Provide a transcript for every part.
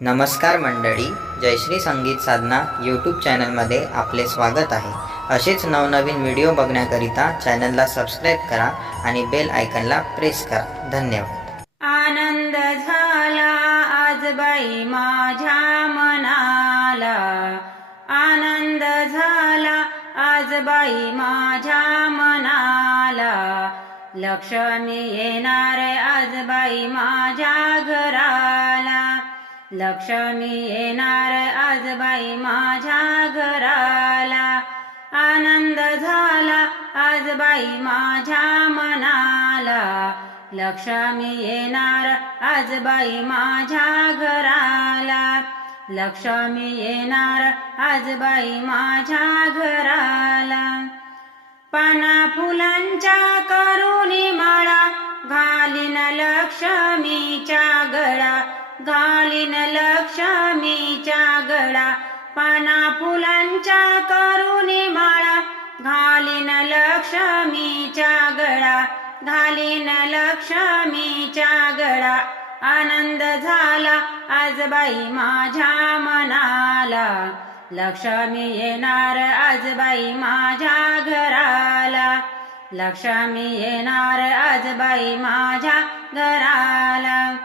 नमस्कार मंडळी जयश्री संगीत साधना यूट्यूब चॅनलमध्ये आपले स्वागत आहे. असेच नवनवीन व्हिडिओ बघण्याकरिता चॅनलला सबस्क्राईब करा आणि बेल आयकनला प्रेस करा. धन्यवाद. आनंद झाला आज बाई माझ्या मनाला. आनंद झाला आज बाई माझ्या मनाला. लक्ष्मी येणार आज बाई माझ्या घराला. लक्ष्मी येणार आज बाई माझ्या घराला. आनंद झाला आज बाई माझ्या मनाला. लक्ष्मी येणार आज बाई माझ्या घराला. लक्ष्मी येणार आज बाई माझ्या घराला. पाना फुलांच्या करीन लक्ष्मीच्या गळा पाना फुलांच्या करुणी माळा घालीन लक्ष्मीच्या गळा घालीन लक्ष्मीच्या गळा. आनंद झाला आज बाई माझ्या मनाला लक्ष्मी येणार आज बाई माझ्या घराला. लक्ष्मी येणार आज बाई माझ्या घराला.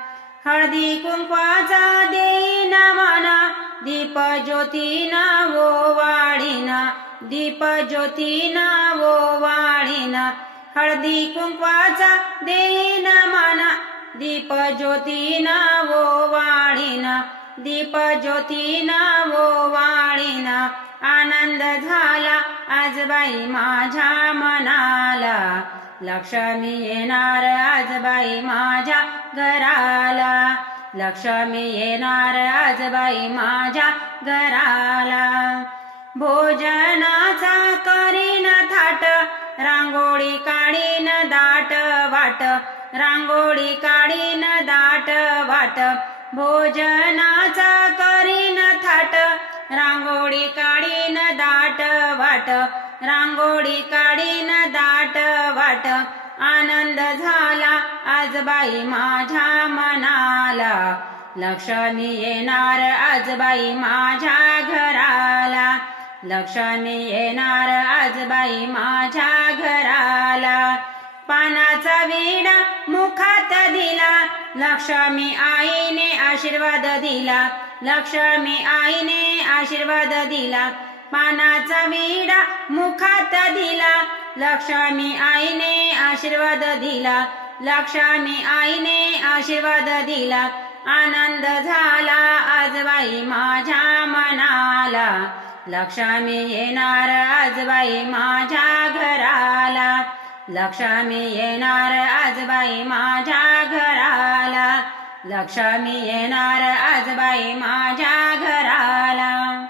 हळदी कुंकवाचा देईना माना दीप ज्योतीना वो वाढीना दीप ज्योतीना वो वाढीना. हळदी कुंकवाचा देईना माना दीप ज्योतीना वो वाढीना. दीप ज्योतीना वो वाढीना. आनंद झाला आज बाई माझ्या मनाला. लक्ष्मी येणार आज बाई माझ्या घराला. लक्ष्मी येणार आज बाई माझ्या घराला. भोजनाचा करीन थाट रांगोळी काढीन दाट वाट रांगोळी काढीन दाट वाट. भोजनाचा करीन थाट रांगोळी काढीन दाट वाट रांगोळी काढीन वाट. आनंद झाला. आज बाई माझ्या मनाला. लक्ष्मी येणार. आज बाई माझ्या घराला. लक्ष्मी येणार. आज बाई माझ्या घराला. पानाचा विडा मुखात दिला. लक्ष्मी आईने आशीर्वाद दिला. लक्ष्मी आईने आशीर्वाद दिला. पानाचा विडा मुखात दिला. लक्ष्मी आईने आशीर्वाद दिला. लक्ष्मी आईने आशीर्वाद दिला. आनंद झाला. आज बाई माझ्या मनाला. लक्ष्मी येणार. आज बाई माझ्या घराला. लक्ष्मी येणार. आज बाई माझ्या घराला. लक्ष्मी येणार. आज बाई माझ्या घराला.